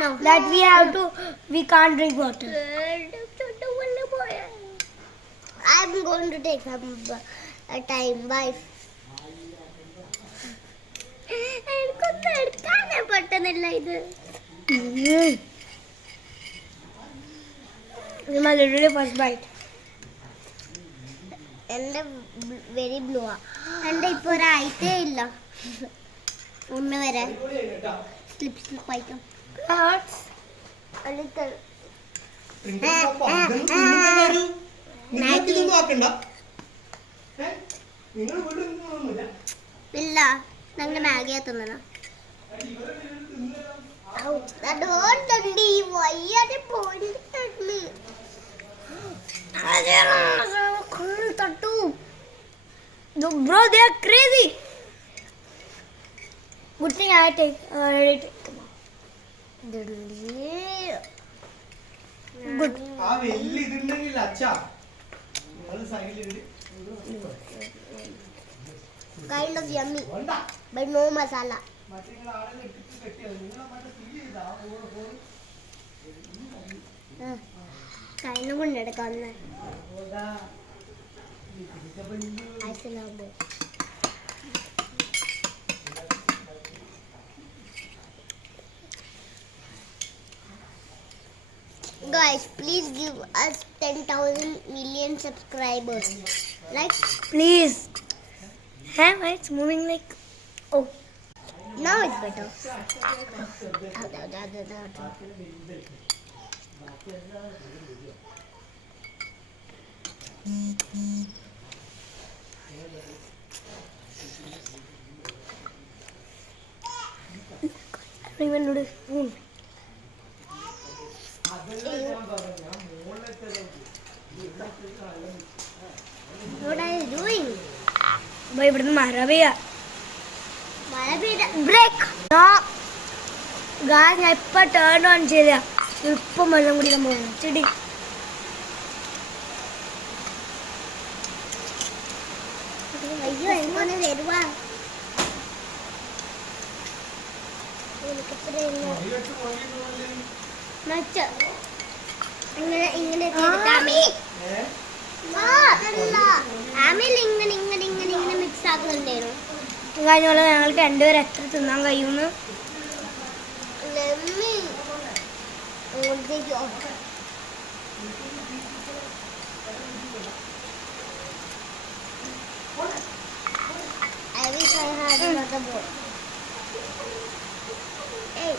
No. That we can't drink water. I'm going to take some time. Bye. എനിക്കൊന്നും എടുക്കാനേ പറ്റുന്നില്ല ഇത്. My literally first bite. എൻ്റെ very blue ആ. എൻ്റെ ഇപ്പോൾ ഒരായിട്ടേ ഇല്ല. ഒന്ന് വരെ സ്ലിപ്പ് ആയിട്ടോ. Hurts. ഇല്ല, ഞങ്ങൾ മാഗിയാ തിന്നണ. അതുകൊണ്ടുണ്ട് ഈ വയ്യാതെ പോയിട്ടുണ്ട്. Bro, they are crazy. Good thing I take. Come on. Good. Kind of yummy, but no masala. Kind of good എടുക്കാം. Guys, please give us 10,000 million subscribers. Like, Please. Hey, why it's moving like? Oh. now it's better. I don't even know the spoon. What are you doing? Boy, ഇവിടുന്ന് മഴ പെയ്യാ. മഴ പെയ്ത break. ഞാൻ ഇപ്പൊ turn on ചെയ്ത ഇപ്പം വെള്ളം കുടിക്കാൻ പോകുന്നു. ചെടി അയ്യോ എങ്ങനെ വരുവാ? ഇങ്ങനെ ഇങ്ങനെ ആമേൽ ഇങ്ങനെ ഇങ്ങനെ ഇങ്ങനെ ഇങ്ങനെ മിക്സ് ആക്കുന്നുണ്ടായിരുന്നു. കഴിഞ്ഞ പോലെ ഞങ്ങൾക്ക് രണ്ടുപേരും എത്ര തിന്നാൻ കഴിയുമെന്ന് I wish I had another bowl. Hey.